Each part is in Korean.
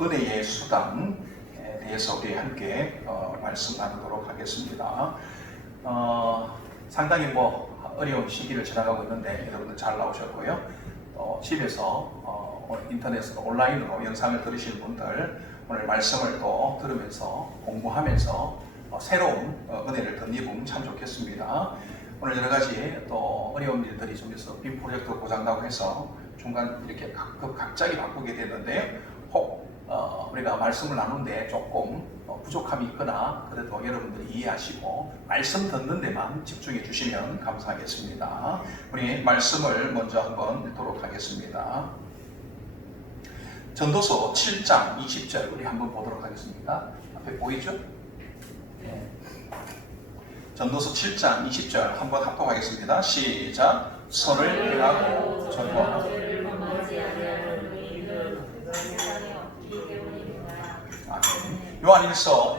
은혜의 수단에 대해서 우리 함께 말씀 나누도록 하겠습니다. 상당히 어려운 시기를 지나가고 있는데 여러분들 잘 나오셨고요. 집에서 인터넷으로 온라인으로 영상을 들으시는 분들 오늘 말씀을 또 들으면서 공부하면서 새로운 은혜를 덧입으면 참 좋겠습니다. 오늘 여러 가지 또 어려운 일들이 좀 있어 빔 프로젝트 고장나고 해서 중간 이렇게 갑자기 바꾸게 됐는데 혹 우리가 말씀을 나누는데 조금 부족함이 있거나 그래도 여러분들이 이해하시고 말씀 듣는 데만 집중해 주시면 감사하겠습니다. 우리 말씀을 먼저 한번 읽도록 하겠습니다. 전도서 7장 20절 우리 한번 보도록 하겠습니다. 앞에 보이죠? 네. 전도서 7장 20절 한번 합독하겠습니다. 시작. 선을 행하고 전도하고 요한일서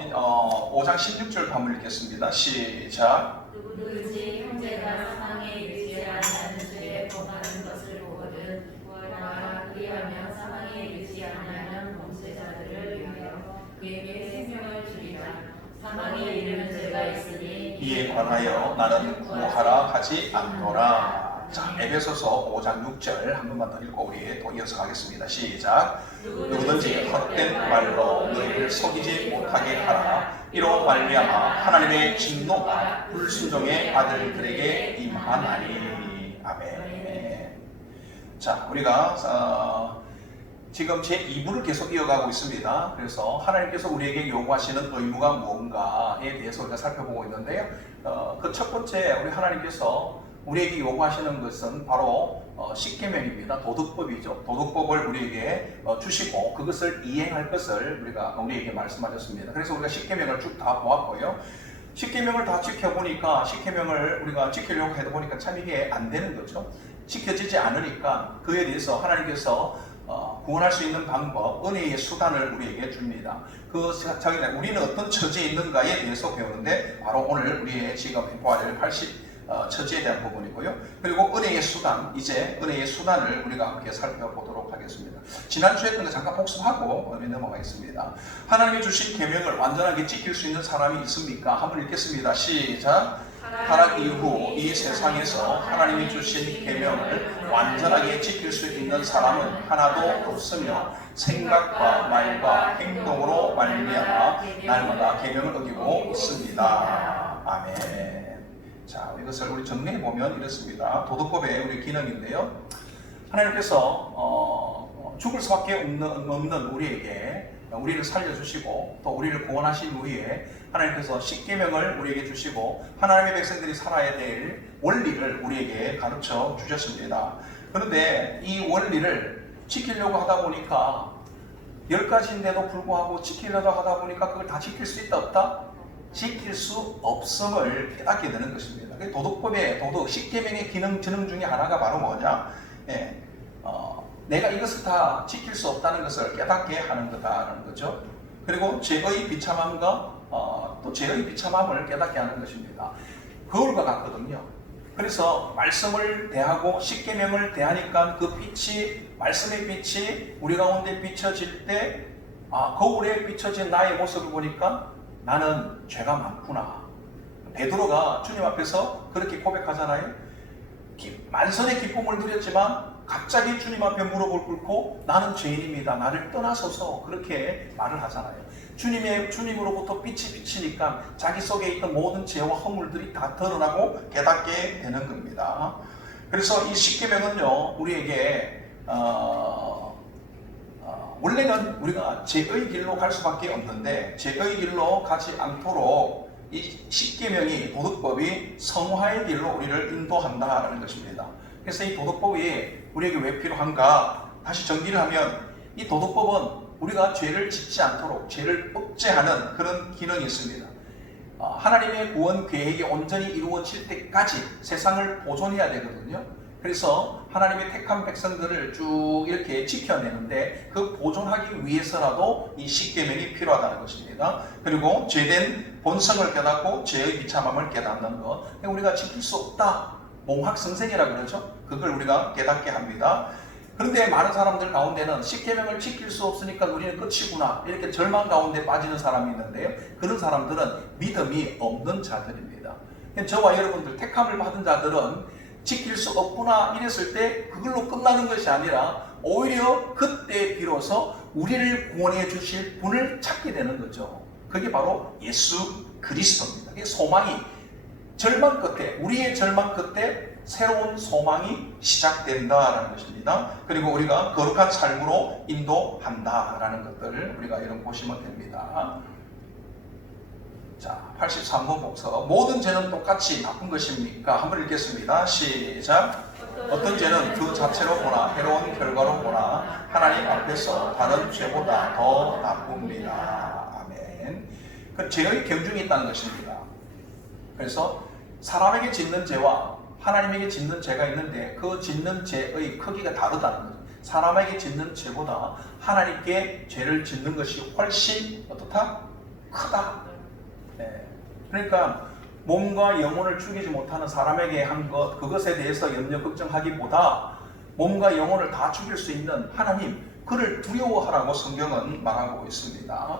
5장 16절 한번 읽겠습니다. 시작. 누구든지 형제가 사망에 이르지 아니하는 죄에 범하는 것을 보거든 구하라. 그리하면 사망에 이르지 아니하는 범죄자들을 위하여 그에게 생명을 주리라. 사망에 이르는 죄가 있으니 이에 관하여 나는 구하라 하지 않노라. 자, 에베소서 5장 6절 한 번만 더 읽고 우리 또 이어서 가겠습니다. 시작. 누구든지 헛된 말로 너희를 속이지 못하게 하라. 이로 말미암아 하나님의 진노가 불순종의 아들들에게 임하나니. 아멘. 자, 우리가 지금 제 2부를 계속 이어가고 있습니다. 그래서 하나님께서 우리에게 요구하시는 의무가 뭔가에 대해서 우리가 살펴보고 있는데요. 그 첫 번째 우리 하나님께서 우리에게 요구하시는 것은 바로 십계명입니다. 도덕법이죠. 도덕법을 우리에게 주시고 그것을 이행할 것을 우리에게 말씀하셨습니다. 그래서 우리가 십계명을 쭉 다 보았고요. 십계명을 다 지켜보니까 십계명을 우리가 지키려고 해도 보니까 참 이게 안 되는 거죠. 지켜지지 않으니까 그에 대해서 하나님께서 구원할 수 있는 방법, 은혜의 수단을 우리에게 줍니다. 우리는 어떤 처지에 있는가에 대해서 배우는데 바로 오늘 우리의 지금 보아야 될 처지에 대한 부분이고요. 그리고 은혜의 수단, 이제 은혜의 수단을 우리가 함께 살펴보도록 하겠습니다. 지난주에 근데 잠깐 복습하고 넘어가겠습니다. 하나님이 주신 계명을 완전하게 지킬 수 있는 사람이 있습니까? 한번 읽겠습니다. 시작. 타락 이후 이 세상에서 하나님이 주신 계명을 완전하게 지킬 수 있는 사람은 하나도 없으며 생각과 말과 행동으로 말미암아 날마다 계명을 어기고 있습니다. 아멘. 자, 이것을 우리 정리해 보면 이렇습니다. 도덕법의 우리 기능인데요. 하나님께서 죽을 수밖에 없는 우리에게 우리를 살려주시고 또 우리를 구원하신 후에 하나님께서 십계명을 우리에게 주시고 하나님의 백성들이 살아야 될 원리를 우리에게 가르쳐 주셨습니다. 그런데 이 원리를 지키려고 하다 보니까 10가지인데도 불구하고 지키려고 하다 보니까 그걸 다 지킬 수 있다 없다? 지킬 수 없음을 깨닫게 되는 것입니다. 도덕법의 십계명의 기능 중에 하나가 바로 뭐냐? 내가 이것을 다 지킬 수 없다는 것을 깨닫게 하는 거다라는 거죠. 그리고 죄의 비참함과 또 죄의 비참함을 깨닫게 하는 것입니다. 거울과 같거든요. 그래서 말씀을 대하고 십계명을 대하니까 그 빛이, 말씀의 빛이 우리 가운데 비춰질 때 거울에 비춰진 나의 모습을 보니까 나는 죄가 많구나. 베드로가 주님 앞에서 그렇게 고백하잖아요. 만선의 기쁨을 누렸지만 갑자기 주님 앞에 무릎을 꿇고 나는 죄인입니다. 나를 떠나소서 그렇게 말을 하잖아요. 주님으로부터 빛이 비치니까 자기 속에 있던 모든 죄와 허물들이 다 드러나고 깨닫게 되는 겁니다. 그래서 이 십계명은요 우리에게 원래는 우리가 죄의 길로 갈 수밖에 없는데 죄의 길로 가지 않도록 이 십계명이 도덕법이 성화의 길로 우리를 인도한다는 것입니다. 그래서 이 도덕법이 우리에게 왜 필요한가? 다시 정리를 하면 이 도덕법은 우리가 죄를 짓지 않도록 죄를 억제하는 그런 기능이 있습니다. 하나님의 구원 계획이 온전히 이루어질 때까지 세상을 보존해야 되거든요. 그래서 하나님의 택한 백성들을 쭉 이렇게 지켜내는데 그 보존하기 위해서라도 이 십계명이 필요하다는 것입니다. 그리고 죄된 본성을 깨닫고 죄의 비참함을 깨닫는 것, 우리가 지킬 수 없다. 몽학성생이라고 그러죠. 그걸 우리가 깨닫게 합니다. 그런데 많은 사람들 가운데는 10계명을 지킬 수 없으니까 우리는 끝이구나 이렇게 절망 가운데 빠지는 사람이 있는데요. 그런 사람들은 믿음이 없는 자들입니다. 저와 여러분들 택함을 받은 자들은 지킬 수 없구나 이랬을 때 그걸로 끝나는 것이 아니라 오히려 그때 비로소 우리를 구원해 주실 분을 찾게 되는 거죠. 그게 바로 예수 그리스도입니다. 그게 소망이 절망 끝에, 우리의 절망 끝에 새로운 소망이 시작된다라는 것입니다. 그리고 우리가 거룩한 삶으로 인도한다라는 것들을 우리가 이런 보시면 됩니다. 자, 83번 복서. 모든 죄는 똑같이 나쁜 것입니까? 한번 읽겠습니다. 시작. 어떤 죄는 그 자체로 보나 해로운 결과로 보나 하나님 앞에서 다른 죄보다 더 나쁩니다. 아멘. 그 죄의 경중이 있다는 것입니다. 그래서 사람에게 짓는 죄와 하나님에게 짓는 죄가 있는데 그 짓는 죄의 크기가 다르다는 거죠. 사람에게 짓는 죄보다 하나님께 죄를 짓는 것이 훨씬 어떻다? 크다. 네. 그러니까 몸과 영혼을 죽이지 못하는 사람에게 한 것, 그것에 대해서 염려 걱정하기보다 몸과 영혼을 다 죽일 수 있는 하나님, 그를 두려워하라고 성경은 말하고 있습니다.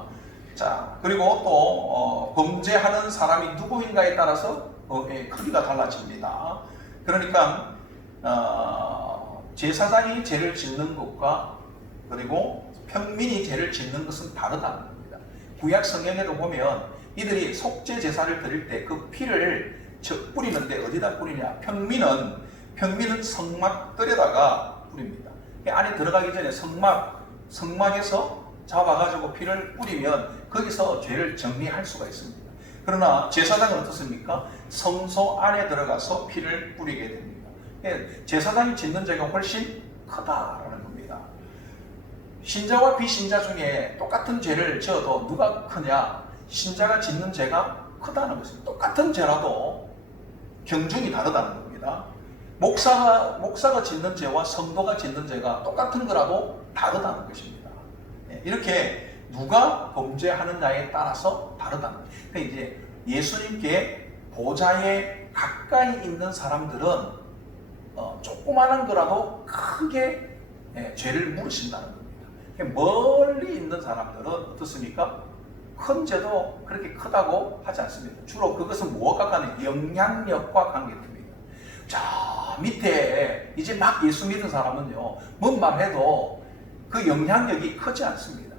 자, 그리고 또 범죄하는 사람이 누구인가에 따라서 크기가 달라집니다. 그러니까 제사장이 죄를 짓는 것과 그리고 평민이 죄를 짓는 것은 다르다는 겁니다. 구약 성경에도 보면 이들이 속죄 제사를 드릴 때 그 피를 뿌리는데 어디다 뿌리냐? 평민은 성막들에다가 뿌립니다. 안에 들어가기 전에 성막에서 잡아가지고 피를 뿌리면 거기서 죄를 정리할 수가 있습니다. 그러나 제사장은 어떻습니까? 성소 안에 들어가서 피를 뿌리게 됩니다. 제사장이 짓는 죄가 훨씬 크다라는 겁니다. 신자와 비신자 중에 똑같은 죄를 지어도 누가 크냐? 신자가 짓는 죄가 크다는 것입니다. 똑같은 죄라도 경중이 다르다는 겁니다. 목사가 짓는 죄와 성도가 짓는 죄가 똑같은 거라도 다르다는 것입니다. 이렇게 누가 범죄하느냐에 따라서 다르다는 거예요. 그러니까 이제 예수님께 보좌에 가까이 있는 사람들은 조그마한 거라도 크게 죄를 물으신다는 겁니다. 멀리 있는 사람들은 어떻습니까? 큰 죄도 그렇게 크다고 하지 않습니다. 주로 그것은 무엇과 관계? 영향력과 관계됩니다. 자, 밑에 이제 막 예수 믿는 사람은요, 뭔 말해도 그 영향력이 크지 않습니다.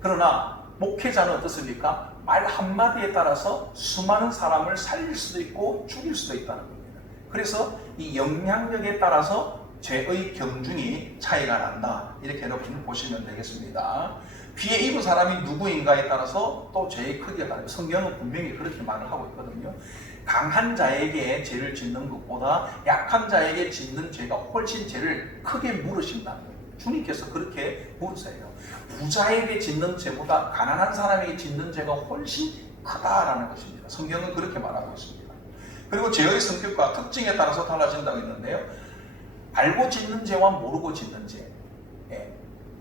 그러나 목회자는 어떻습니까? 말 한마디에 따라서 수많은 사람을 살릴 수도 있고 죽일 수도 있다는 겁니다. 그래서 이 영향력에 따라서 죄의 경중이 차이가 난다. 이렇게 여러분 보시면 되겠습니다. 피해 입은 사람이 누구인가에 따라서 또 죄의 크기가 다릅니다. 성경은 분명히 그렇게 말을 하고 있거든요. 강한 자에게 죄를 짓는 것보다 약한 자에게 짓는 죄가 훨씬 죄를 크게 물으신다는 거예요. 주님께서 그렇게 물으세요. 부자에게 짓는 죄보다 가난한 사람에게 짓는 죄가 훨씬 크다라는 것입니다. 성경은 그렇게 말하고 있습니다. 그리고 죄의 성격과 특징에 따라서 달라진다고 했는데요. 알고 짓는 죄와 모르고 짓는 죄.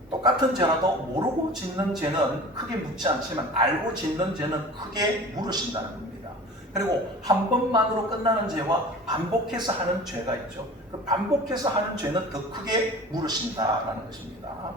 똑같은 죄라도 모르고 짓는 죄는 크게 묻지 않지만 알고 짓는 죄는 크게 물으신다는 겁니다. 그리고 한 번만으로 끝나는 죄와 반복해서 하는 죄가 있죠. 그 반복해서 하는 죄는 더 크게 물으신다라는 것입니다.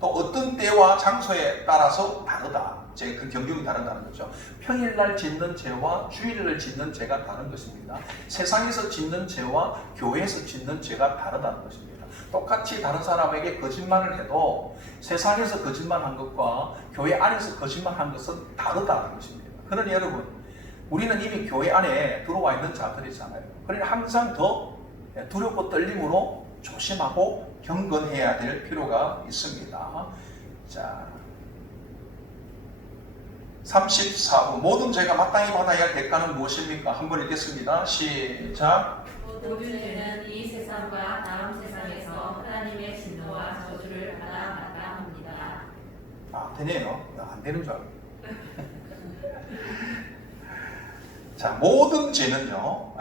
또 어떤 때와 장소에 따라서 다르다. 그 경경이 다르다는 거죠. 평일날 짓는 죄와 주일날 짓는 죄가 다른 것입니다. 세상에서 짓는 죄와 교회에서 짓는 죄가 다르다는 것입니다. 똑같이 다른 사람에게 거짓말을 해도 세상에서 거짓말한 것과 교회 안에서 거짓말한 것은 다르다는 것입니다. 그러니 여러분, 우리는 이미 교회 안에 들어와 있는 자들이잖아요. 그러니 항상 더 두렵고 떨림으로 조심하고 경건해야 될 필요가 있습니다. 자, 34번. 모든 죄가 마땅히 받아야 할 대가는 무엇입니까? 한번 읽겠습니다. 시작. 모든 죄는 이 세상과 다음 세상에서 하나님의 진노와 저주를 받아 마땅합니다. 아, 되네요. 안 되는 줄 알고. 자, 모든 죄는요,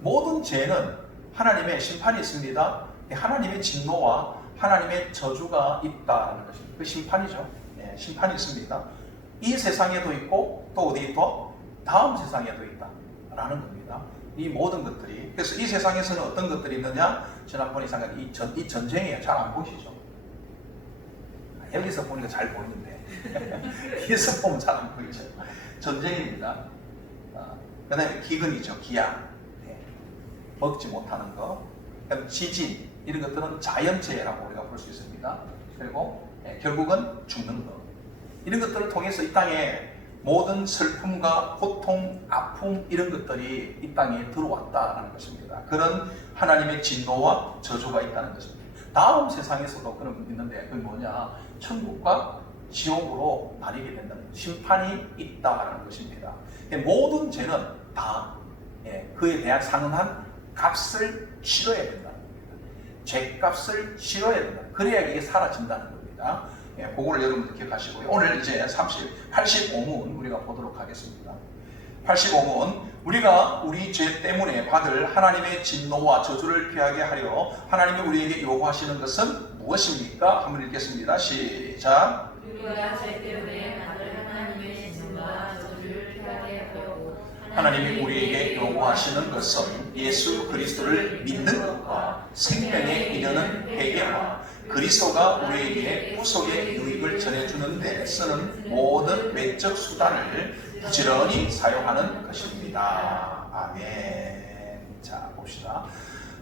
모든 죄는 하나님의 심판이 있습니다. 하나님의 진노와 하나님의 저주가 있다는 것입니다. 그 심판이죠. 심판이 있습니다. 이 세상에도 있고 또 어디 또 다음 세상에도 있다라는 겁니다. 이 모든 것들이. 그래서 이 세상에서는 어떤 것들이 있느냐? 지난번에 생각 이 전쟁이에요. 잘 안 보시죠? 여기서 보니까 잘 보이는데 뒤에서 보면 잘 안 보이죠. 전쟁입니다. 그 다음에 기근이죠. 기약, 먹지 못하는 거. 그다음에 지진, 이런 것들은 자연재해라고 우리가 볼 수 있습니다. 그리고 결국은 죽는 거. 이런 것들을 통해서 이 땅에 모든 슬픔과 고통, 아픔, 이런 것들이 이 땅에 들어왔다는 것입니다. 그런 하나님의 진노와 저주가 있다는 것입니다. 다음 세상에서도 그런 게 있는데 그게 뭐냐? 천국과 지옥으로 나뉘게 된다는 심판이 있다는 것입니다. 모든 죄는 다 그에 대한 상응한 값을 치러야 된다는 겁니다. 죄값을 치러야 된다. 그래야 이게 사라진다는 겁니다. 그거를 여러분들 기억하시고요. 오늘 이제 85문 우리가 보도록 하겠습니다. 85문, 우리가 우리 죄 때문에 받을 하나님의 진노와 저주를 피하게 하려 하나님이 우리에게 요구하시는 것은 무엇입니까? 한번 읽겠습니다. 시작. 우리가 죄 때문에 받을 하나님의 진노와 저주를 피하게 하려고 하나님이 우리에게 요구하시는 것은 예수 그리스도를 믿는 것과 생명에 이르는 회개와 그리스도가 우리에게 구속의 유익을 전해주는 데 쓰는 모든 외적 수단을 부지런히 사용하는 것입니다. 아멘. 자, 봅시다.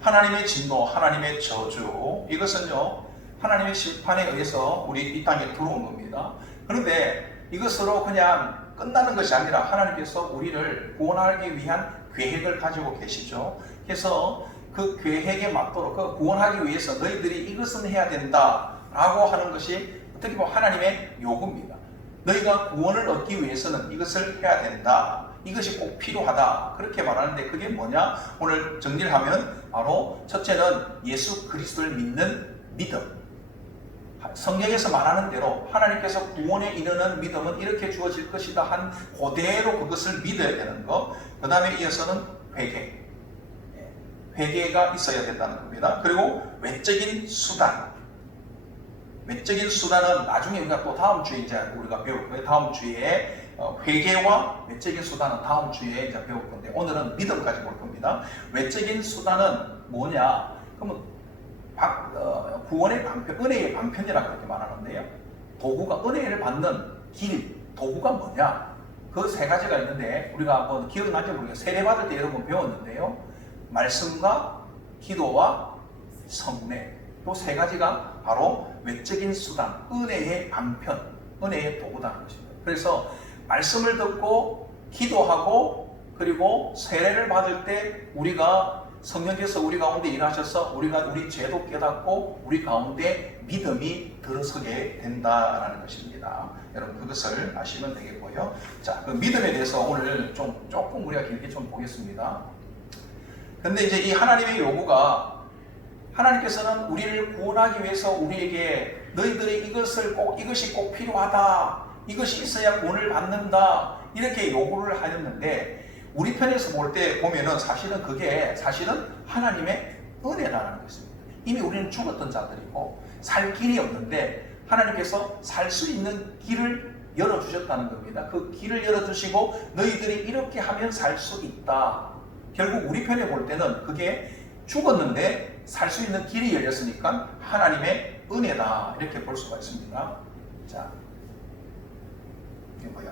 하나님의 진노, 하나님의 저주, 이것은요 하나님의 심판에 의해서 우리 이 땅에 들어온 겁니다. 그런데 이것으로 그냥 끝나는 것이 아니라 하나님께서 우리를 구원하기 위한 계획을 가지고 계시죠. 그래서 그 계획에 맞도록 그 구원하기 위해서 너희들이 이것은 해야 된다 라고 하는 것이 어떻게 보면 하나님의 요구입니다. 너희가 구원을 얻기 위해서는 이것을 해야 된다, 이것이 꼭 필요하다, 그렇게 말하는데 그게 뭐냐? 오늘 정리를 하면 바로 첫째는 예수 그리스도를 믿는 믿음. 성경에서 말하는 대로 하나님께서 구원에 이르는 믿음은 이렇게 주어질 것이다 한 그대로 그것을 믿어야 되는 것. 그 다음에 이어서는 회개. 회개가 있어야 된다는 겁니다. 그리고 외적인 수단. 외적인 수단은 나중에 우리가 또 다음 주에 이제 우리가 배울 거예요. 다음 주에 회개와 외적인 수단은 다음 주에 이제 배울 건데 오늘은 믿음까지 볼 겁니다. 외적인 수단은 뭐냐? 그러면 구원의 방편, 은혜의 방편이라고 그렇게 말하는데요. 도구가, 은혜를 받는 길, 도구가 뭐냐? 그 세 가지가 있는데 우리가 한번 기억나지 모르겠어요. 세례 받을 때 여러분 배웠는데요. 말씀과 기도와 성례, 또 세 가지가 바로 외적인 수단, 은혜의 방편, 은혜의 도구다는 것입니다. 그래서 말씀을 듣고 기도하고 그리고 세례를 받을 때 우리가 성령께서 우리 가운데 일하셔서 우리가 우리 죄도 깨닫고 우리 가운데 믿음이 들어서게 된다라는 것입니다. 여러분 그것을 아시면 되겠고요. 자, 그 믿음에 대해서 오늘 조금 우리가 길게 좀 보겠습니다. 근데 이제 이 하나님의 요구가, 하나님께서는 우리를 구원하기 위해서 우리에게 너희들이 이것이 꼭 필요하다, 이것이 있어야 구원을 받는다, 이렇게 요구를 하였는데 우리 편에서 볼 때 보면은 그게 사실은 하나님의 은혜라는 것입니다. 이미 우리는 죽었던 자들이고 살 길이 없는데 하나님께서 살 수 있는 길을 열어주셨다는 겁니다. 그 길을 열어주시고 너희들이 이렇게 하면 살 수 있다. 결국 우리 편에 볼 때는 그게 죽었는데 살 수 있는 길이 열렸으니까 하나님의 은혜다, 이렇게 볼 수가 있습니다. 자, 이게 뭐야?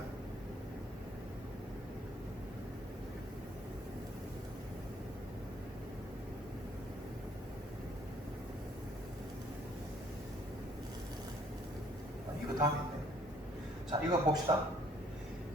이거 다음인데. 자, 이거 봅시다.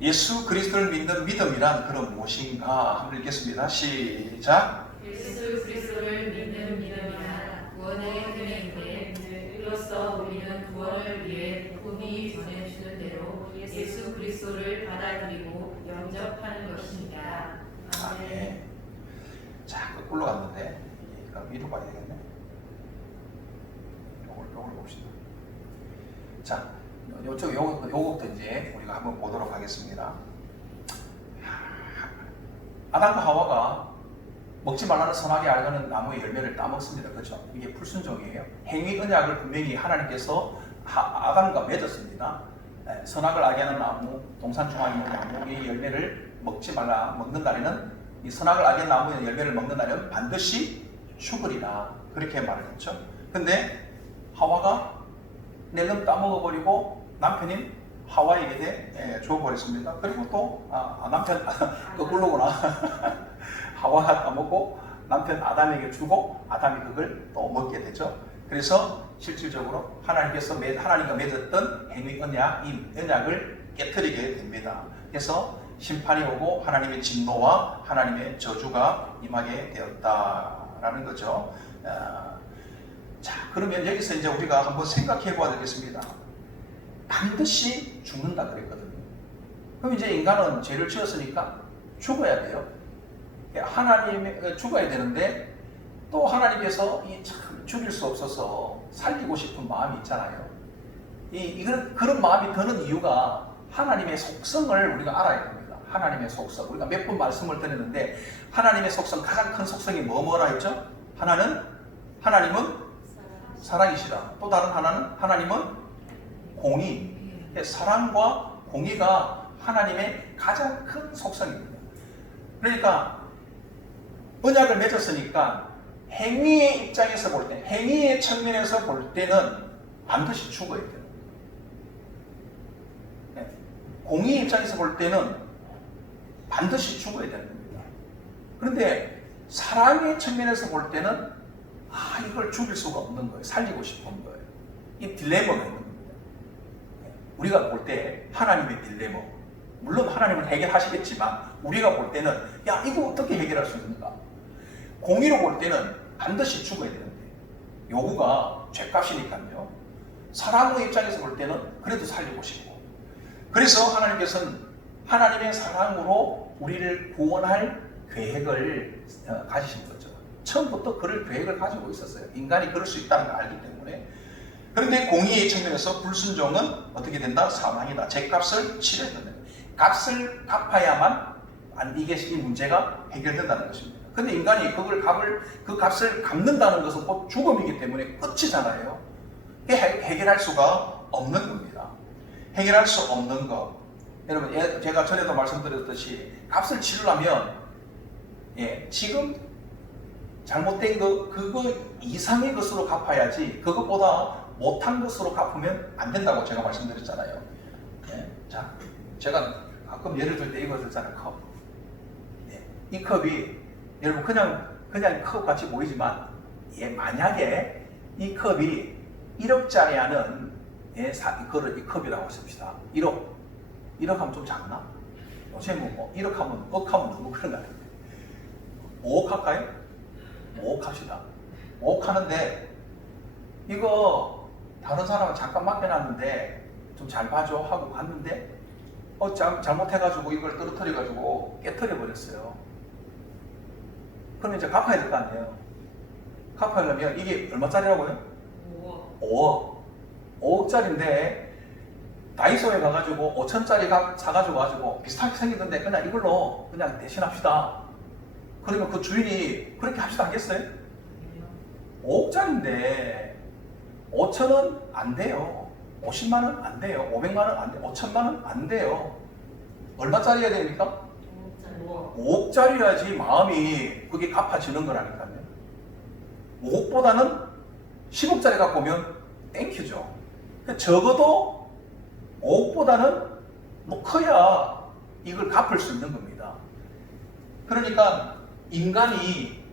예수 그리스도를 믿는 믿음이란 그런 무엇인가 한번 읽겠습니다. 시작. 예수 그리스도를 믿는 믿음이란 구원의 은혜인데 이로써 우리는 구원을 위해 복음이 전해주는 대로 예수 그리스도를 받아들이고 영접하는 것입니다. 아멘. 자, 거꾸로 갔는데 그럼 위로 봐야 되겠네. 요걸 봅시다. 자, 요것도 이제 우리가 한번 보도록 하겠습니다. 아담과 하와가 먹지 말라는 선악의 알고는 나무의 열매를 따먹습니다. 그렇죠? 이게 불순종이에요. 행위 언약을 분명히 하나님께서 아담과 맺었습니다. 선악을 알게 하는 나무, 동산중앙에 있는 나무의 열매를 먹지 말라, 먹는 날에는 이 선악을 알게 나무의 열매를 먹는 날은 반드시 죽으리라. 그렇게 말을 했죠. 근데 하와가 낼름 따먹어버리고 남편인 하와에게 줘버렸습니다. 그리고 또 남편 거꾸로구나. 하와가 따먹고 남편 아담에게 주고 아담이 그걸 또 먹게 되죠. 그래서 실질적으로 하나님과 맺었던 행위 언약, 이 언약을 깨뜨리게 됩니다. 그래서 심판이 오고 하나님의 진노와 하나님의 저주가 임하게 되었다라는 거죠. 자, 그러면 여기서 이제 우리가 한번 생각해 봐야 되겠습니다. 반드시 죽는다 그랬거든요. 그럼 이제 인간은 죄를 지었으니까 죽어야 돼요. 하나님의 죽어야 되는데 또 하나님께서 참 죽일 수 없어서 살리고 싶은 마음이 있잖아요. 그런 마음이 드는 이유가 하나님의 속성을 우리가 알아야 됩니다. 하나님의 속성. 우리가 몇 번 말씀을 드렸는데 하나님의 속성, 가장 큰 속성이 뭐라 했죠? 하나님은 사랑이시다. 또 다른 하나님은 공의. 사랑과 공의가 하나님의 가장 큰 속성입니다. 그러니까 언약을 맺었으니까 행위의 입장에서 볼 때, 행위의 측면에서 볼 때는 반드시 죽어야 돼요. 공의 입장에서 볼 때는 반드시 죽어야 되는 겁니다. 그런데 사랑의 측면에서 볼 때는 이걸 죽일 수가 없는 거예요. 살리고 싶은 거예요. 이 딜레마가 있는 겁니다. 우리가 볼 때 하나님의 딜레마, 물론 하나님은 해결하시겠지만 우리가 볼 때는 이거 어떻게 해결할 수 있는가? 공의로 볼 때는 반드시 죽어야 되는데 요구가 죄값이니까요. 사랑의 입장에서 볼 때는 그래도 살리고 싶고, 그래서 하나님께서는 하나님의 사랑으로 우리를 구원할 계획을 가지신 거죠. 처음부터 그럴 계획을 가지고 있었어요. 인간이 그럴 수 있다는 걸 알기 때문에. 그런데 공의의 측면에서 불순종은 어떻게 된다? 사망이다. 죄값을 치러야 된다. 값을 갚아야만 이 문제가 해결된다는 것입니다. 근데 인간이 그 값을 갚는다는 것은 곧 죽음이기 때문에 끝이잖아요. 해결할 수가 없는 겁니다. 해결할 수 없는 것. 여러분, 제가 전에도 말씀드렸듯이 값을 치르려면 지금 잘못된 그거 이상의 것으로 갚아야지 그것보다 못한 것으로 갚으면 안 된다고 제가 말씀드렸잖아요. 자, 제가 가끔 예를 들 때 이거 들잖아요. 컵. 이 컵이 여러분 그냥 컵 같이 보이지만 만약에 이 컵이 1억짜리 하는 이 컵이라고 하십시다. 1억 하면 좀 작나? 요새 1억 하면 억 하면 너무 그런 거 같은데 5억 할까요? 5억 합시다. 5억 하는데 이거 다른 사람은 잠깐 맡겨놨는데 좀 잘 봐줘 하고 갔는데 잘못해가지고 이걸 떨어뜨려가지고 깨뜨려버렸어요. 그럼 이제 갚아야 될 거 아니에요. 갚으려면 이게 얼마짜리라고요? 5억. 5억짜리인데 다이소에 가가지고 5천짜리 사가지고 비슷하게 생기던데 그냥 이걸로 그냥 대신합시다. 그러면 그 주인이 그렇게 합시다 하겠어요? 5억짜리인데 5천원 안 돼요. 50만원 안 돼요. 500만원 안 돼요. 5천만원 안 돼요. 얼마짜리야 됩니까? 5억짜리야지 마음이 그게 갚아지는 거라니까요. 5억보다는 10억짜리 갖고 오면 땡큐죠. 적어도 5억보다는 커야 이걸 갚을 수 있는 겁니다. 그러니까 인간이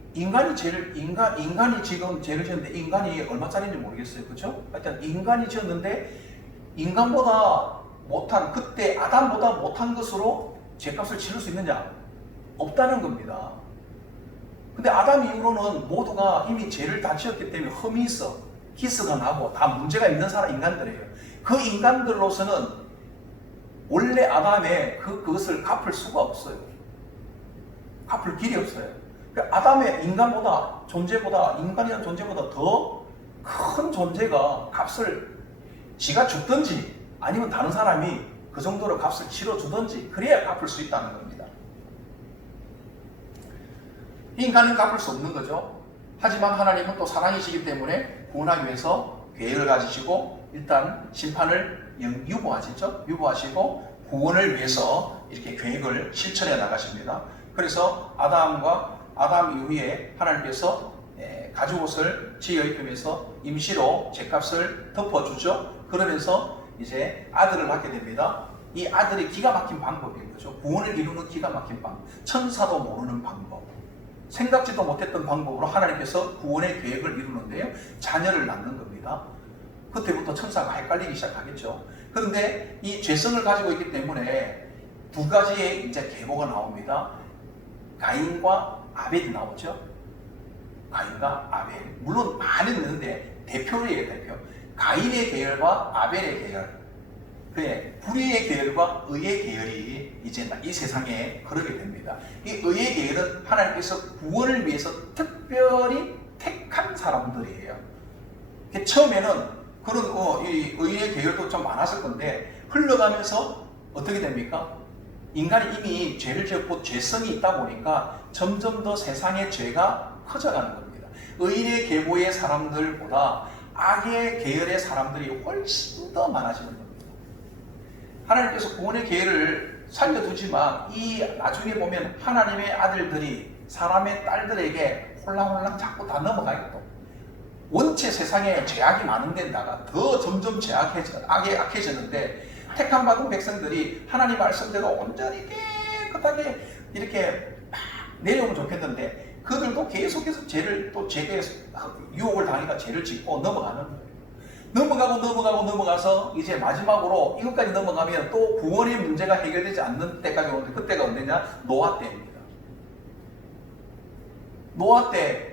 지금 죄를 지었는데 인간이 얼마짜리인지 모르겠어요. 그렇죠? 하여튼 인간이 지었는데 인간보다 못한, 그때 아담보다 못한 것으로 죄값을 치를 수 있느냐? 없다는 겁니다. 근데 아담 이후로는 모두가 이미 죄를 다 지었기 때문에 흠이 있어. 기스가 나고 다 문제가 있는 인간들이에요. 그 인간들로서는 원래 아담의 그것을 갚을 수가 없어요. 갚을 길이 없어요. 아담의 인간이라는 존재보다 더 큰 존재가 값을 지가 죽든지 아니면 다른 사람이 그 정도로 값을 치러주든지 그래야 갚을 수 있다는 겁니다. 인간은 갚을 수 없는 거죠. 하지만 하나님은 또 사랑이시기 때문에 구원하기 위해서 계획을 가지시고 일단 심판을 유보하시고 구원을 위해서 이렇게 계획을 실천해 나가십니다. 그래서 아담 이후에 하나님께서 가죽옷을 지어 입히면서 임시로 죗값을 덮어주죠. 그러면서 이제 아들을 낳게 됩니다. 이 아들이 기가 막힌 방법인 거죠. 구원을 이루는 기가 막힌 방법. 천사도 모르는 방법. 생각지도 못했던 방법으로 하나님께서 구원의 계획을 이루는데요. 자녀를 낳는 겁니다. 그때부터 천사가 헷갈리기 시작하겠죠. 그런데 이 죄성을 가지고 있기 때문에 두 가지의 이제 계보가 나옵니다. 가인과 아벨이 나오죠. 가인과 아벨. 물론 많이 있는데 대표예요, 대표. 가인의 계열과 아벨의 계열. 그의 불의의 계열과 의의 계열이 이제 이 세상에 흐르게 됩니다. 이 의의 계열은 하나님께서 구원을 위해서 특별히 택한 사람들이에요. 처음에는 그런 이 의의 계열도 좀 많았을 건데 흘러가면서 어떻게 됩니까? 인간이 이미 죄를 지었고 죄성이 있다 보니까 점점 더 세상의 죄가 커져가는 겁니다. 의의 계보의 사람들보다 악의 계열의 사람들이 훨씬 더 많아지는 겁니다. 하나님께서 구원의 계획을 살려두지만 이 나중에 보면 하나님의 아들들이 사람의 딸들에게 홀랑홀랑 자꾸 다 넘어가겠다. 원체 세상에 죄악이 많은 데다가 더 점점 악에 악해졌는데 택함 받은 백성들이 하나님 말씀대로 온전히 깨끗하게 이렇게 내려오면 좋겠는데 그들도 계속해서 죄에 유혹을 당하니까 죄를 짓고 넘어가는 거예요. 넘어가서 이제 마지막으로 이것까지 넘어가면 또 구원의 문제가 해결되지 않는 때까지 오는데 그때가 언제냐? 노아 때입니다. 노아 때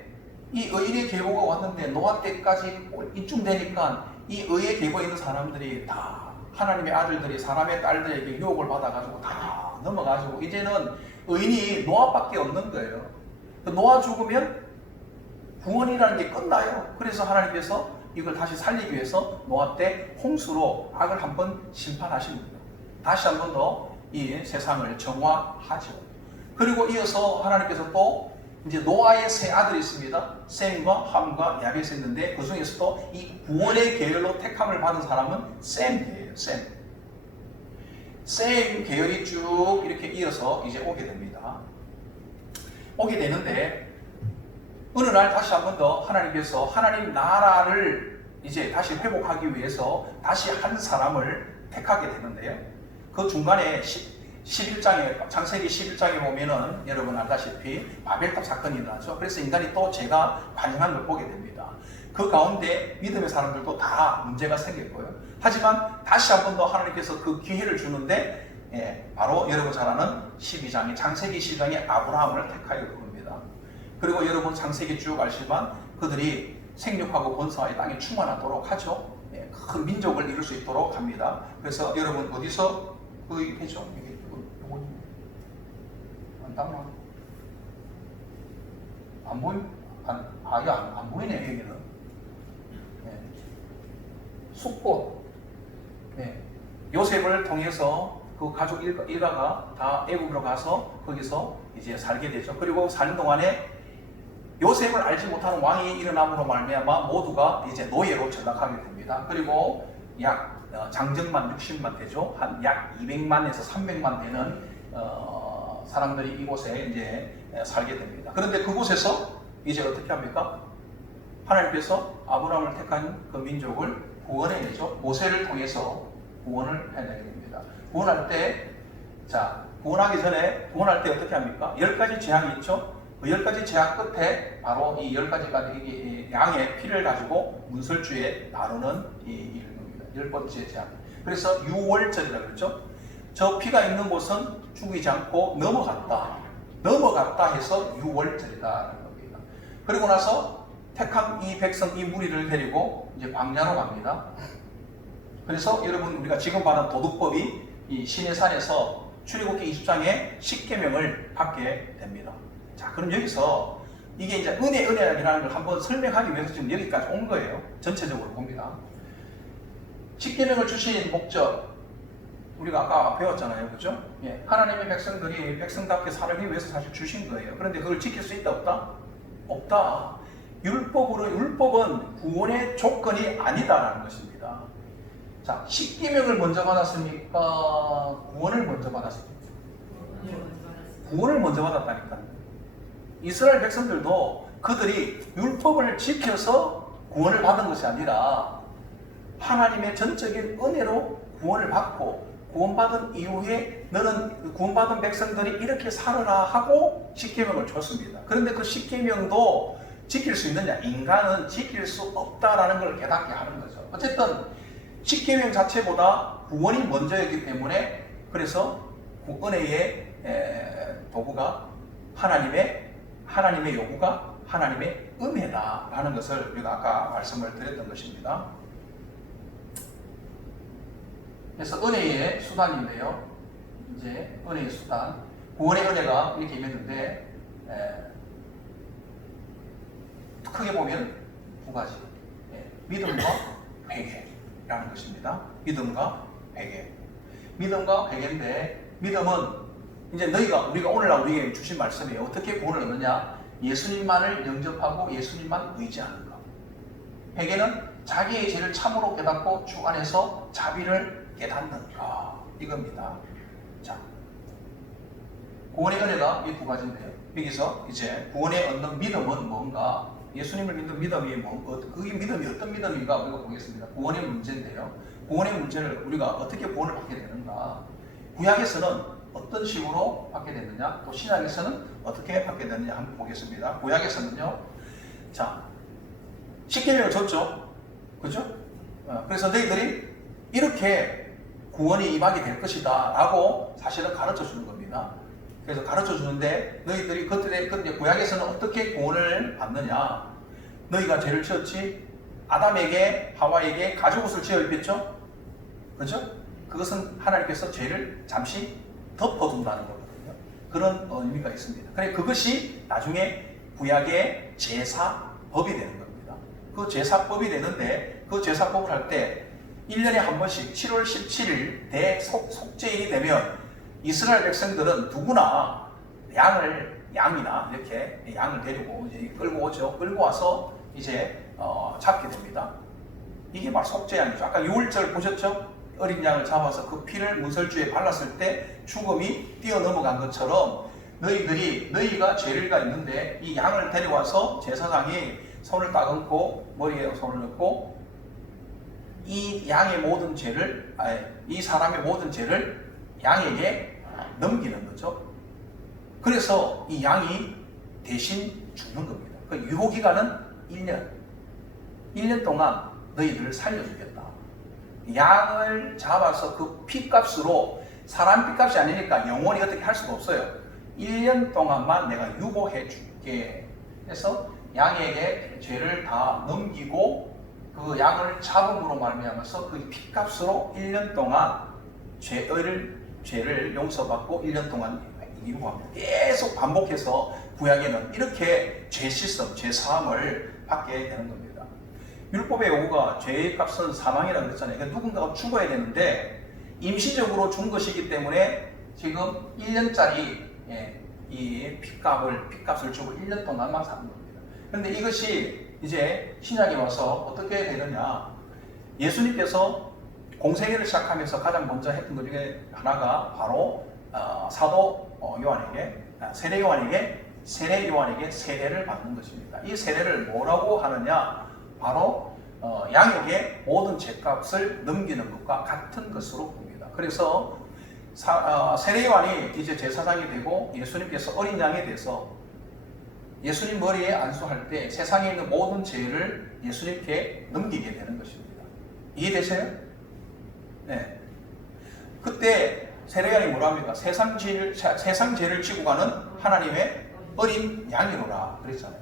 이 의의 계보가 왔는데 노아 때까지 이쯤 되니까 이 의의 계보에 있는 사람들이 다 하나님의 아들들이 사람의 딸들에게 유혹을 받아가지고 다 넘어가지고 이제는 의인이 노아밖에 없는 거예요. 노아 죽으면 구원이라는 게 끝나요. 그래서 하나님께서 이걸 다시 살리기 위해서 노아 때 홍수로 악을 한번 심판하십니다. 다시 한 번 더 이 세상을 정화하죠. 그리고 이어서 하나님께서 또 이제 노아의 세 아들이 있습니다. 셈과 함과 야벳이 있는데 그 중에서도 이 구원의 계열로 택함을 받은 사람은 셈이에요. 셈 계열이 쭉 이렇게 이어서 이제 오게 됩니다. 오게 되는데 어느 날 다시 한 번 더 하나님께서 하나님 나라를 이제 다시 회복하기 위해서 다시 한 사람을 택하게 되는데요. 그 중간에 11장에 창세기 11장에 보면은 여러분 알다시피 바벨탑 사건이 일어나죠. 그래서 인간이 또 죄가 관영한 걸 보게 됩니다. 그 가운데 믿음의 사람들도 다 문제가 생겼고요. 하지만 다시 한 번 더 하나님께서 그 기회를 주는데 바로 여러분 잘 아는 12장의 창세기 12장의 아브라함을 택하여 그럽니다. 그리고 여러분 창세기 쭉 알지만 그들이 생육하고 번성하여 땅에 충만하도록 하죠. 큰 민족을 이룰 수 있도록 합니다. 그래서 여러분 어디서 그 되죠? 이게 안 보이네 여기는. 숫꽃. 요셉을 통해서 그 가족 일가가 다 애굽으로 가서 거기서 이제 살게 되죠. 그리고 사는 동안에 요셉을 알지 못하는 왕이 일어남으로 말미암아 모두가 이제 노예로 전락하게 됩니다. 그리고 약 장정만 60만 되죠. 한 약 200만에서 300만 되는 사람들이 이곳에 이제 살게 됩니다. 그런데 그곳에서 이제 어떻게 합니까? 하나님께서 아브라함을 택한 그 민족을 구원해내죠. 모세를 통해서 구원을 해내게 됩니다. 구원할 때, 구원하기 전에 구원할 때 어떻게 합니까? 10가지 재앙이 있죠. 그 10가지 재앙 끝에 바로 이 10가지가 양의 피를 가지고 문설주에 나누는 이 일입니다. 10번째 재앙. 그래서 유월절이라고 그랬죠. 저 피가 있는 곳은 죽이지 않고 넘어갔다 해서 유월절이다라는 겁니다. 그리고 나서 택한 이 백성, 이 무리를 데리고 이제 광야로 갑니다. 그래서 여러분 우리가 지금 봐는 도둑법이 이 시내산에서 출애굽기 20장에 10계명을 받게 됩니다. 자, 그럼 여기서 이게 이제 은혜라는 걸 한번 설명하기 위해서 지금 여기까지 온 거예요. 전체적으로 봅니다. 10계명을 주신 목적, 우리가 아까 배웠잖아요. 그죠? 하나님의 백성들이 백성답게 살기 위해서 사실 주신 거예요. 그런데 그걸 지킬 수 있다, 없다? 없다. 율법은 구원의 조건이 아니다라는 것입니다. 자, 10계명을 먼저 받았습니까? 구원을 먼저 받았습니까? 구원을 먼저 받았다니까요. 이스라엘 백성들도 그들이 율법을 지켜서 구원을 받은 것이 아니라 하나님의 전적인 은혜로 구원을 받고 구원받은 이후에 너는 구원받은 백성들이 이렇게 살아라 하고 십계명을 줬습니다. 그런데 그 십계명도 지킬 수 있느냐? 인간은 지킬 수 없다라는 걸 깨닫게 하는 거죠. 어쨌든 십계명 자체보다 구원이 먼저였기 때문에 그래서 그 은혜의 도구가 하나님의 요구가 하나님의 은혜다라는 것을 우리가 아까 말씀을 드렸던 것입니다. 그래서 은혜의 수단인데요. 이제 은혜의 수단, 구원의 은혜가 이렇게 임했는데 크게 보면 두 가지, 믿음과 회개라는 것입니다. 믿음과 회개. 믿음과 회개인데 믿음은 이제 우리가 오늘날 우리에게 주신 말씀이에요. 어떻게 구원을 얻느냐? 예수님만을 영접하고 예수님만 의지하는 것. 회개는 자기의 죄를 참으로 깨닫고 주 안에서 자비를 깨닫는 것. 이겁니다. 자, 구원의 은혜가 이 두 가지인데요. 여기서 이제 구원에 얻는 믿음은 뭔가? 예수님을 믿는 믿음이 그게 믿음이 어떤 믿음인가 우리가 보겠습니다. 구원의 문제인데요. 구원의 문제를 우리가 어떻게 구원을 받게 되는가? 구약에서는 어떤 식으로 받게 됐느냐? 또 신약에서는 어떻게 받게 되느냐 한번 보겠습니다. 구약에서는요. 자, 십계명을 줬죠. 그죠? 그래서 너희들이 이렇게 구원이 임하게 될 것이다 라고 사실은 가르쳐 주는 겁니다. 그래서 가르쳐 주는데 너희들이 그때 구약에서는 어떻게 구원을 받느냐? 너희가 죄를 지었지? 아담에게 하와에게 가죽옷을 지어 입혔죠? 그죠? 그것은 하나님께서 죄를 잠시 덮어둔다는 거거든요. 그런 의미가 있습니다. 그래 그것이 나중에 구약의 제사법이 되는 겁니다. 그 제사법이 되는데 그 제사법을 할 때 1년에 한 번씩 7월 17일 대속죄일이 되면 이스라엘 백성들은 누구나 양이나 이렇게 양을 데리고 이제 끌고 오죠. 끌고 와서 이제 잡게 됩니다. 이게 바로 속죄양이죠. 아까 6월절 보셨죠? 어린 양을 잡아서 그 피를 문설주에 발랐을 때 죽음이 뛰어넘어간 것처럼 너희가 죄가 있는데 이 양을 데려와서 제사장이 손을 따금고 머리에 손을 넣고 이 사람의 모든 죄를 양에게 넘기는 거죠. 그래서 이 양이 대신 죽는 겁니다. 그 유효기간은 1년 동안 너희들을 살려주겠다. 양을 잡아서 그 피값으로 사람 피값이 아니니까 영원히 어떻게 할 수가 없어요. 1년 동안만 내가 유보해 줄게. 그래서 양에게 죄를 다 넘기고 그 양을 잡음으로 말미암아서 그 피값으로 1년 동안 죄를 용서받고 1년 동안 이루어갑니다. 계속 반복해서 구약에는 이렇게 죄 씻음, 죄 사함을 받게 되는 겁니다. 율법의 요구가 죄의 값은 사망이라고 그랬잖아요. 그러니까 누군가가 죽어야 되는데 임시적으로 준 것이기 때문에 지금 1년짜리 이 피값을 주고 1년 동안만 사는 겁니다. 그런데 이것이 이제 신약에 와서 어떻게 되느냐? 예수님께서 공생애를 시작하면서 가장 먼저 했던 것 중에 하나가 바로 사도 요한에게 세례 요한에게 세례를 받는 것입니다. 이 세례를 뭐라고 하느냐? 바로 양에게 모든 죄값을 넘기는 것과 같은 것으로 봅니다. 그래서 세례 요한이 이제 제사장이 되고 예수님께서 어린 양이 돼서 예수님 머리에 안수할 때 세상에 있는 모든 죄를 예수님께 넘기게 되는 것입니다. 이해되세요? 네. 그때 세례 요한이 뭐라 합니까? 세상 죄를 지고 가는 하나님의 어린 양이로라 그랬잖아요.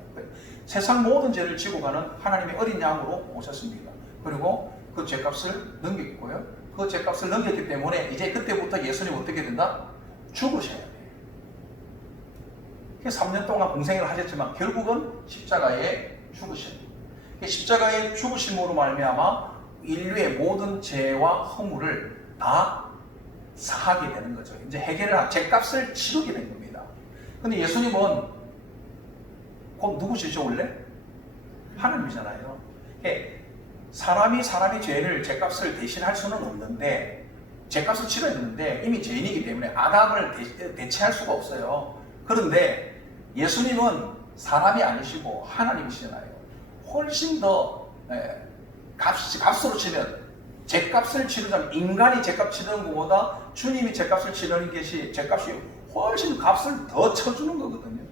세상 모든 죄를 지고 가는 하나님의 어린 양으로 오셨습니다. 그리고 그 죄값을 넘겼고요. 그 죄값을 넘겼기 때문에 이제 그때부터 예수님 어떻게 된다? 죽으셔야 돼요. 3년 동안 공생애를 하셨지만 결국은 십자가에 죽으십니다. 십자가에 죽으심으로 말미암아 인류의 모든 죄와 허물을 다 사하게 되는 거죠. 이제 죄값을 치르게 된 겁니다. 근데 예수님은 곧 누구시죠 원래? 하나님이잖아요. 사람이 죄를 죄값을 대신할 수는 없는데 죄값을 치러야 되는데 이미 죄인이기 때문에 아담을 대체할 수가 없어요. 그런데 예수님은 사람이 아니시고 하나님이시잖아요. 훨씬 더 값으로 치면, 죗값을 치르자면, 인간이 죗값 치르는 것보다 주님이 죗값을 치르는 것이 죗값이 훨씬 값을 더 쳐주는 거거든요.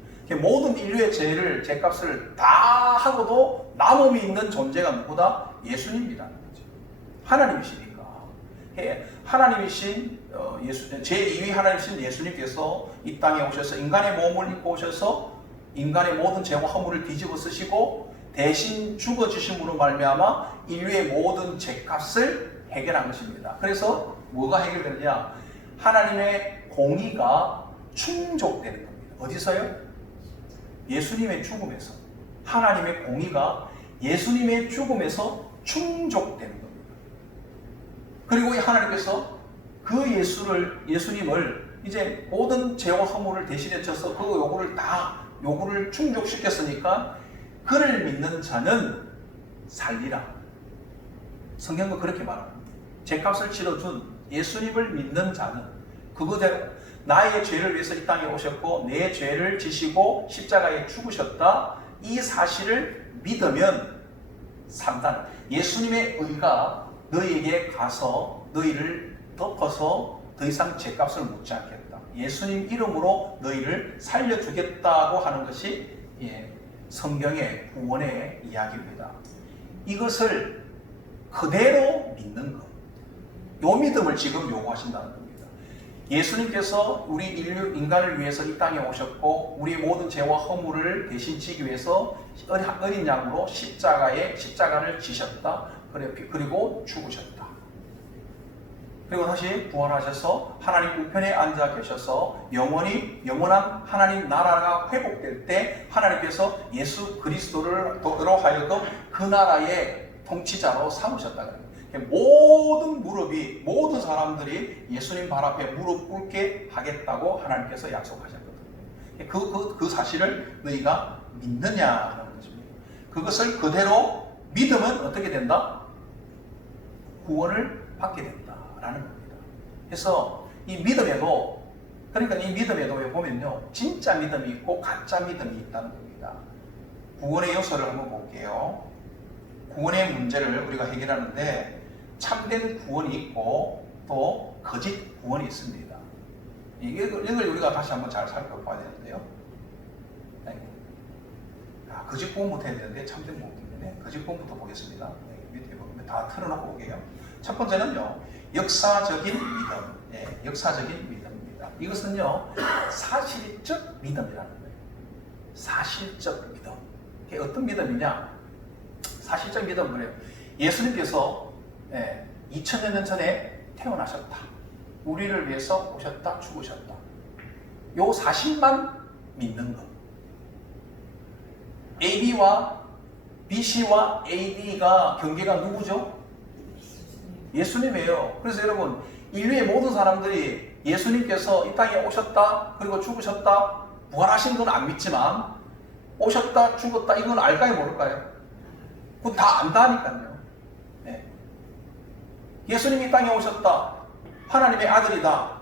모든 인류의 죄를 죗값을 다 하고도 남음이 있는 존재가 누구다? 예수님이라는 거죠. 하나님이시니까. 하나님이신 제2위 하나님이신 예수님께서 이 땅에 오셔서 인간의 몸을 입고 오셔서 인간의 모든 죄와 허물을 뒤집어 쓰시고 대신 죽어주심으로 말미암아 인류의 모든 죄값을 해결한 것입니다. 그래서 뭐가 해결되느냐? 하나님의 공의가 충족되는 겁니다. 어디서요? 예수님의 죽음에서. 하나님의 공의가 예수님의 죽음에서 충족되는 겁니다. 그리고 이 하나님께서 그 예수님을 이제 모든 죄와 허물을 대신해 져서 그 요구를 충족시켰으니까 그를 믿는 자는 살리라. 성경은 그렇게 말합니다. 죄값을 치러준 예수님을 믿는 자는 그거대로 나의 죄를 위해서 이 땅에 오셨고 내 죄를 지시고 십자가에 죽으셨다. 이 사실을 믿으면 산다는, 예수님의 의가 너희에게 가서 너희를 덮어서 더 이상 죄값을 묻지 않겠다. 예수님 이름으로 너희를 살려주겠다고 하는 것이 성경의 구원의 이야기입니다. 이것을 그대로 믿는 것, 요 믿음을 지금 요구하신다는 겁니다. 예수님께서 우리 인간을 위해서 이 땅에 오셨고 우리 모든 죄와 허물을 대신 지기 위해서 어린 양으로 십자가를 지셨다. 그리고 죽으셨다. 그리고 다시 부활하셔서 하나님 우편에 앉아 계셔서 영원한 하나님 나라가 회복될 때 하나님께서 예수 그리스도로 하여금 그 나라의 통치자로 삼으셨다. 모든 사람들이 예수님 발 앞에 무릎 꿇게 하겠다고 하나님께서 약속하셨거든요. 그 사실을 너희가 믿느냐 하는 것입니다. 그것을 그대로 믿으면 어떻게 된다? 구원을 받게 된다라는 겁니다. 그래서 이 믿음에도 보면요, 진짜 믿음이 있고 가짜 믿음이 있다는 겁니다. 구원의 요소를 한번 볼게요. 구원의 문제를 우리가 해결하는데 참된 구원이 있고 또 거짓 구원이 있습니다. 이걸 우리가 다시 한번 잘 살펴봐야 되는데요. 거짓 구원부터 해야 되는데 참된 구원 때문에 거짓 구원부터 보겠습니다. 밑에 보면 다 틀어놓고 보게요. 첫 번째는요, 역사적인 믿음. 역사적인 믿음입니다. 이것은요, 사실적 믿음이라는 거예요. 사실적 믿음. 이게 어떤 믿음이냐? 사실적 믿음은 그래요. 예수님께서 2000여 년 전에 태어나셨다. 우리를 위해서 오셨다, 죽으셨다. 요 사실만 믿는 것. AB와 BC와 AD가 경계가 누구죠? 예수님이에요. 그래서 여러분, 인류의 모든 사람들이 예수님께서 이 땅에 오셨다, 그리고 죽으셨다, 부활하신 건 안 믿지만 오셨다, 죽었다, 이건 알까요, 모를까요? 그건 다 안다니까요. 예수님이 이 땅에 오셨다, 하나님의 아들이다,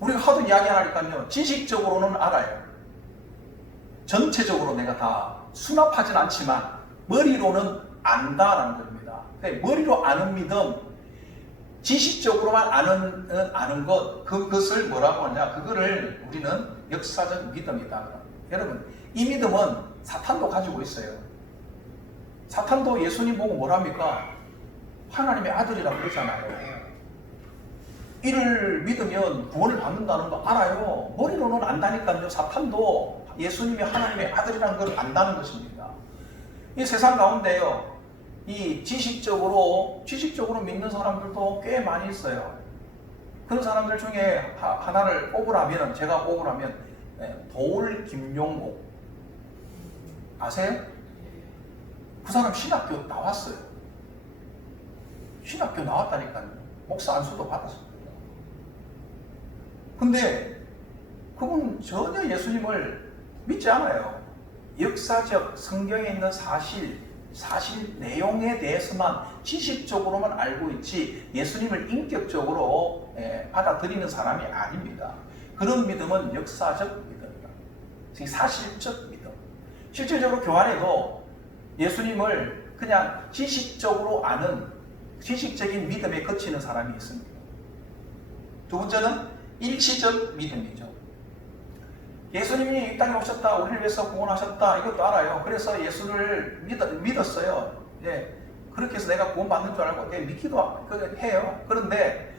우리가 하도 이야기하니까요, 지식적으로는 알아요. 전체적으로 내가 다 수납하진 않지만 머리로는 안다라는 겁니다. 머리로 아는 믿음, 지식적으로만 아는 것, 그것을 뭐라고 하냐? 그거를 우리는 역사적 믿음이다. 여러분, 이 믿음은 사탄도 가지고 있어요. 사탄도 예수님 보고 뭐랍니까? 하나님의 아들이라고 그러잖아요. 이를 믿으면 구원을 받는다는 거 알아요. 머리로는 안다니까요. 사탄도 예수님이 하나님의 아들이라는 걸 안다는 것입니다. 이 세상 가운데요, 이 지식적으로 믿는 사람들도 꽤 많이 있어요. 그런 사람들 중에 하나를 꼽으라면, 제가 꼽으라면 도울 김용옥 아세요? 그 사람 신학교 나왔어요. 신학교 나왔다니까요. 목사 안수도 받았습니다. 근데 그분 전혀 예수님을 믿지 않아요. 역사적 성경에 있는 사실 내용에 대해서만 지식적으로만 알고 있지 예수님을 인격적으로 받아들이는 사람이 아닙니다. 그런 믿음은 역사적 믿음이다. 사실적 믿음. 실질적으로 교환에도 예수님을 그냥 지식적으로 아는 지식적인 믿음에 그치는 사람이 있습니다. 두 번째는 일시적 믿음이죠. 예수님이 이 땅에 오셨다, 우리를 위해서 구원하셨다, 이것도 알아요. 그래서 예수를 믿었어요. 예. 그렇게 해서 내가 구원받는 줄 알고 믿기도 해요. 그런데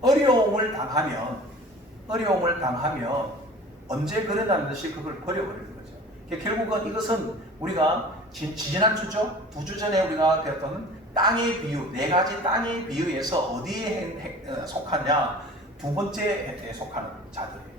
어려움을 당하면 언제 그러냐는 듯이 그걸 버려버리는 거죠. 결국은 이것은 우리가 지난주죠? 2주 전에 우리가 배웠던 땅의 비유, 4가지 땅의 비유에서 어디에 속하냐? 두 번째에 속하는 자들이에요.